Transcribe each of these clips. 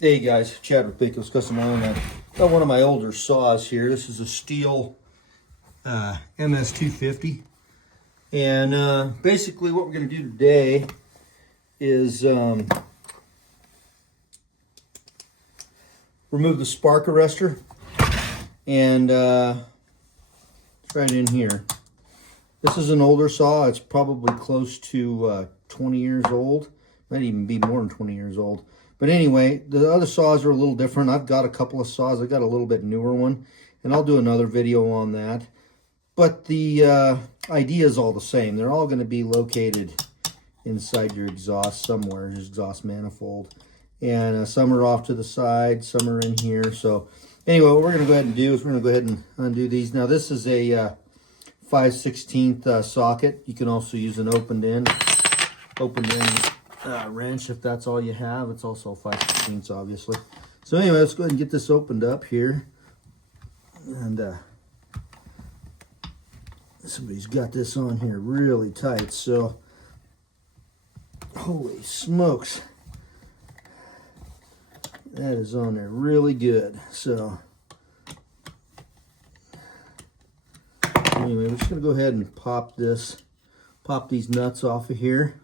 Hey guys, Chad with BAKO'S Custom Iron. I got one of my older saws here. This is a Stihl MS250. And basically what we're going to do today is remove the spark arrestor and try it in here. This is an older saw. It's probably close to 20 years old. Might even be more than 20 years old. But anyway, the other saws are a little different. I've got a couple of saws. I've got a little bit newer one, and I'll do another video on that. But the idea is all the same. They're all going to be located inside your exhaust somewhere, your exhaust manifold. And some are off to the side, some are in here. So anyway, what we're going to go ahead and do is we're going to go ahead and undo these. Now this is a 5/16 socket. You can also use an opened end wrench if that's all you have. It's also 5/16 obviously. So anyway, let's go ahead and get this opened up here. And somebody's got this on here really tight, so holy smokes, that is on there really good. So anyway, we're just gonna go ahead and pop these nuts off of here,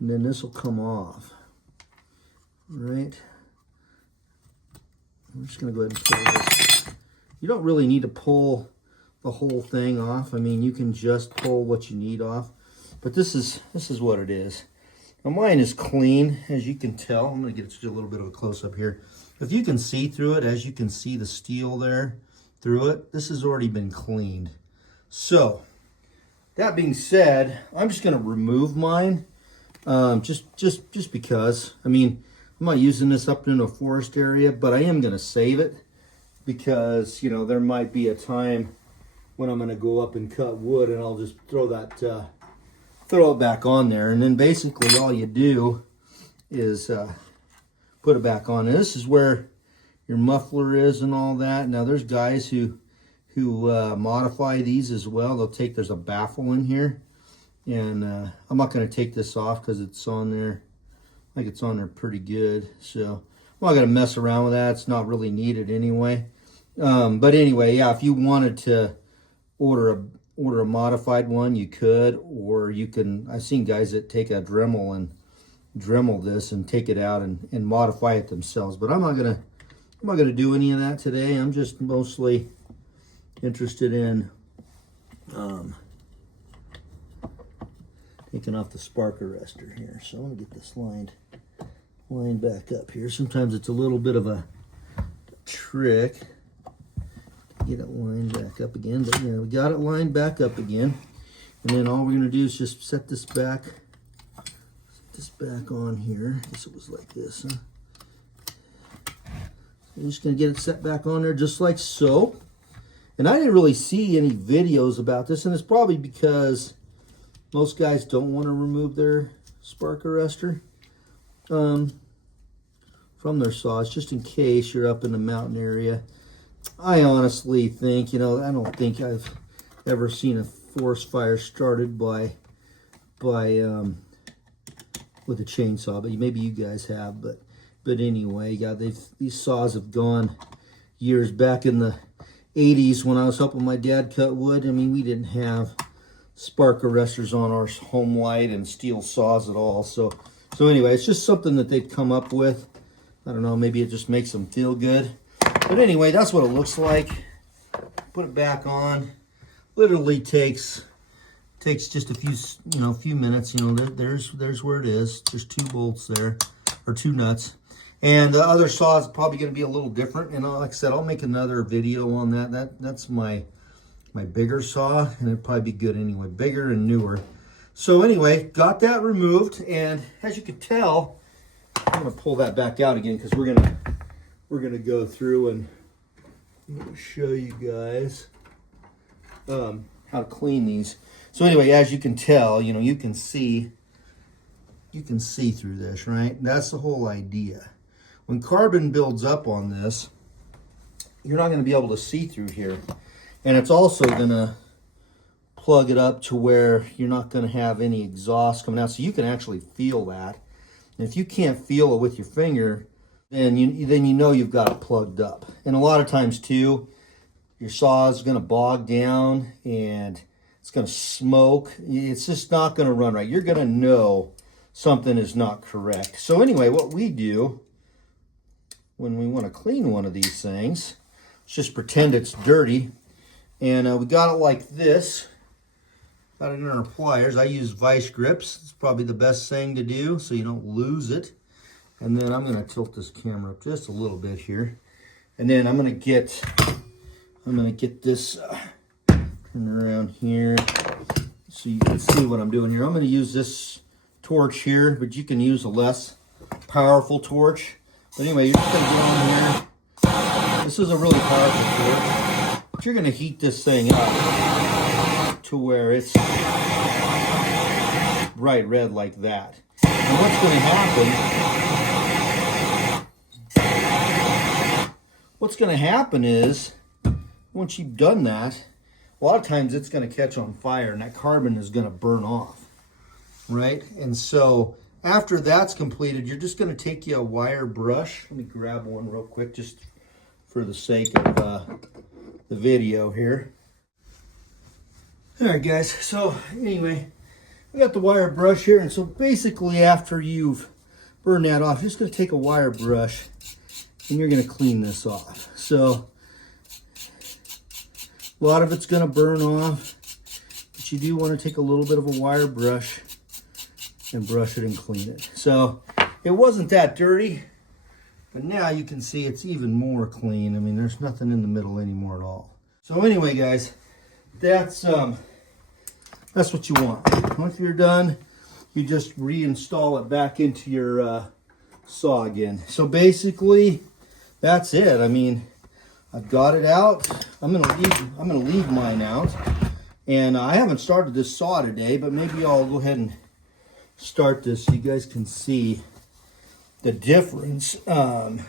and then this will come off. All right, I'm just gonna go ahead and pull this. You don't really need to pull the whole thing off. I mean, you can just pull what you need off, but this is what it is. Now mine is clean, as you can tell. I'm gonna get just a little bit of a close-up here. If you can see through it, as you can see the steel there through it, this has already been cleaned. So that being said, I'm just gonna remove mine, just because. I mean, I'm not using this up in a forest area, but I am gonna save it because, you know, there might be a time when I'm going to go up and cut wood, and I'll just throw it back on there. And then basically all you do is put it back on. And this is where your muffler is and all that. Now there's guys who modify these as well. There's a baffle in here, and I'm not going to take this off because it's on there. I think it's on there pretty good. So I'm not going to mess around with that. It's not really needed anyway. But anyway, yeah, if you wanted to order a modified one, you could, or you can. I've seen guys that take a Dremel and Dremel this and take it out and modify it themselves. But I'm not gonna do any of that today. I'm just mostly interested in taking off the spark arrestor here. So I'm gonna get this lined back up here. Sometimes it's a little bit of a trick. Get it lined back up again, but yeah, we got it lined back up again. And then all we're gonna do is just set this back on here. I guess it was like this, huh? I'm just gonna get it set back on there just like so. And I didn't really see any videos about this, and it's probably because most guys don't want to remove their spark arrestor from their saws, just in case you're up in the mountain area. I honestly think, you know, I don't think I've ever seen a forest fire started with a chainsaw, but maybe you guys have. But anyway, yeah, these saws have gone years back in the 80s when I was helping my dad cut wood. I mean, we didn't have spark arrestors on our home light and steel saws at all. So anyway, it's just something that they'd come up with. I don't know, maybe it just makes them feel good. But anyway, that's what it looks like. Put it back on. Literally takes just a few minutes. You know, there's where it is. There's 2 bolts there, or 2 nuts. And the other saw is probably going to be a little different. And like I said, I'll make another video on that. That's my bigger saw, and it'll probably be good anyway. Bigger and newer. So anyway, got that removed, and as you can tell, I'm going to pull that back out again because we're gonna go through and I'm gonna show you guys how to clean these. So anyway, as you can tell, you know, you can see through this, right? That's the whole idea. When carbon builds up on this, you're not going to be able to see through here, and it's also going to plug it up to where you're not going to have any exhaust coming out, so you can actually feel that. And if you can't feel it with your finger, then you know you've got it plugged up. And a lot of times too, your saw is going to bog down and it's going to smoke. It's just not going to run right. You're going to know something is not correct. So anyway, what we do when we want to clean one of these things, let's just pretend it's dirty. And we got it like this. Got it in our pliers. I use vice grips. It's probably the best thing to do so you don't lose it. And then I'm going to tilt this camera up just a little bit here. And then I'm going to get this turn around here so you can see what I'm doing here. I'm going to use this torch here, but you can use a less powerful torch. But anyway, you're just going to get on here. This is a really powerful torch. But you're going to heat this thing up to where it's bright red like that. And what's going to happen is, once you've done that, a lot of times it's going to catch on fire and that carbon is going to burn off, right? And so after that's completed, you're just going to take you a wire brush. Let me grab one real quick just for the sake of the video here. All right, guys, so anyway, we got the wire brush here, and so basically after you've burned that off, you're just going to take a wire brush and you're going to clean this off. So a lot of it's going to burn off, but you do want to take a little bit of a wire brush and brush it and clean it. So it wasn't that dirty, but now you can see it's even more clean. I mean, there's nothing in the middle anymore at all. So anyway, guys, that's what you want. Once you're done, you just reinstall it back into your saw again. So basically, that's it. I mean, I've got it out. I'm gonna leave mine out, and I haven't started this saw today, but maybe I'll go ahead and start this so you guys can see the difference of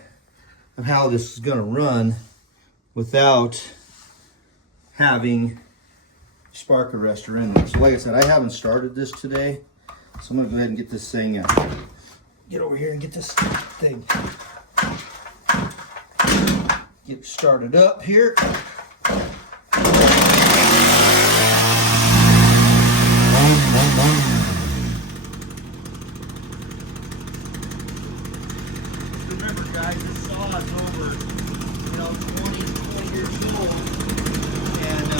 how this is gonna run without having spark arrestor in there. So like I said, I haven't started this today, so I'm gonna go ahead and get this thing get over here and get this thing get started up here. Remember, guys, this saw is over 20 years old, and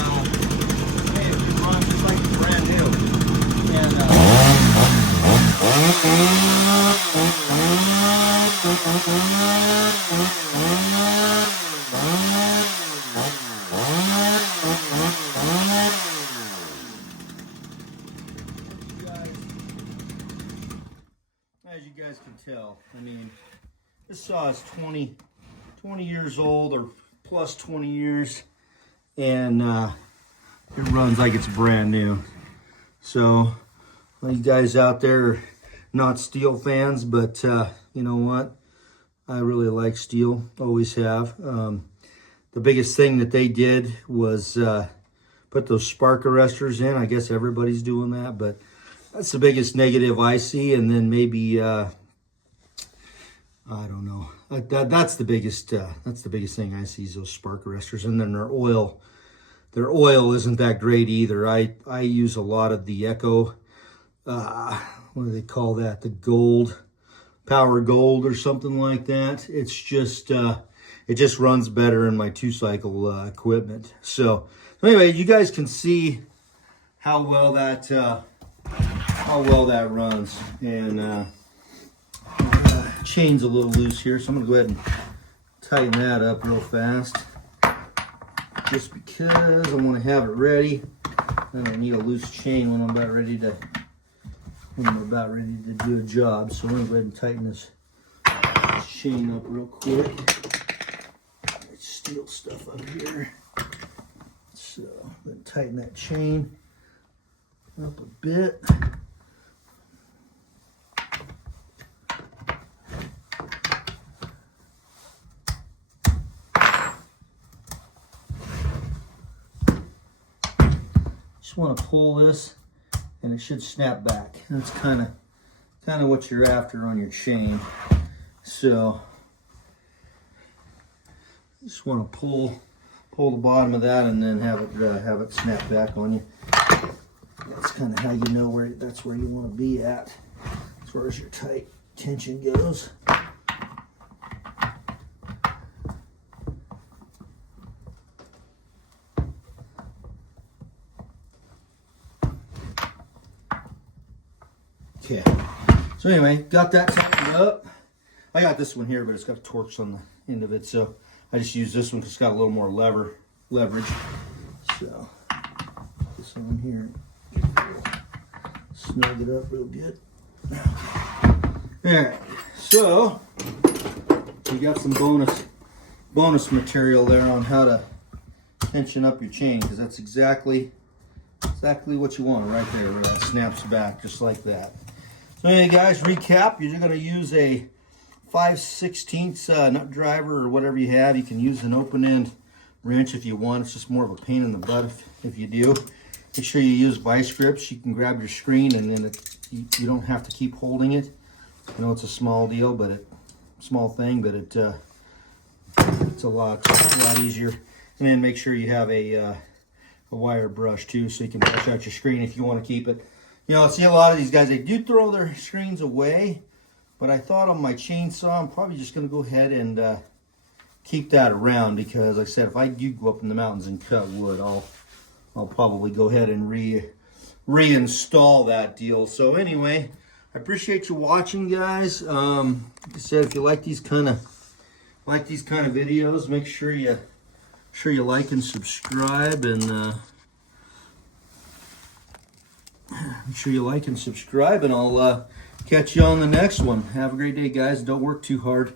hey, it runs just like it's brand new. And as you guys can tell, I mean, this saw is 20 years old or plus 20 years, and it runs like it's brand new. So you guys out there are not Stihl fans, but you know what? I really like Stihl, always have. The biggest thing that they did was put those spark arrestors in. I guess everybody's doing that, but that's the biggest negative I see. And then maybe I don't know. That's the biggest thing I see is those spark arrestors. And then their oil isn't that great either. I use a lot of the Echo. What do they call that? The gold, power gold or something like that. It's just it just runs better in my 2-cycle equipment. So anyway, you guys can see how well that runs. And chain's a little loose here, so I'm gonna go ahead and tighten that up real fast, just because I want to have it ready. And I need a loose chain when I'm about ready to do a job. So I'm gonna go ahead and tighten this chain up real quick. Steel stuff up here. So I'm gonna tighten that chain up a bit. Just want to pull this, and it should snap back. That's kind of what you're after on your chain. So just want to pull the bottom of that and then have it snap back on you. That's kind of how you know that's where you want to be at as far as your tight tension goes. Okay, so anyway, got that tightened up. I got this one here, but it's got a Torx on the end of it, so I just use this one because it's got a little more leverage. So this on here, snug it up real good. All right, so we got some bonus material there on how to tension up your chain, because that's exactly what you want right there, where that snaps back just like that. So anyway, guys, recap. You're going to use a 5/16 nut driver or whatever you have. You can use an open end wrench if you want. It's just more of a pain in the butt if you do. Make sure you use vice grips. You can grab your screen and then you don't have to keep holding it. I know it's a small deal, but small thing, but it's a lot easier. And then make sure you have a wire brush too, so you can brush out your screen if you want to keep it. You know, I see a lot of these guys, they do throw their screens away, but I thought on my chainsaw, I'm probably just going to go ahead and keep that around, because like I said, if I do go up in the mountains and cut wood, I'll probably go ahead and reinstall that deal. So anyway, I appreciate you watching, guys. Like I said, if you like these kind of videos, make sure you like and subscribe, and make sure you like and subscribe, and I'll catch you on the next one. Have a great day, guys. Don't work too hard.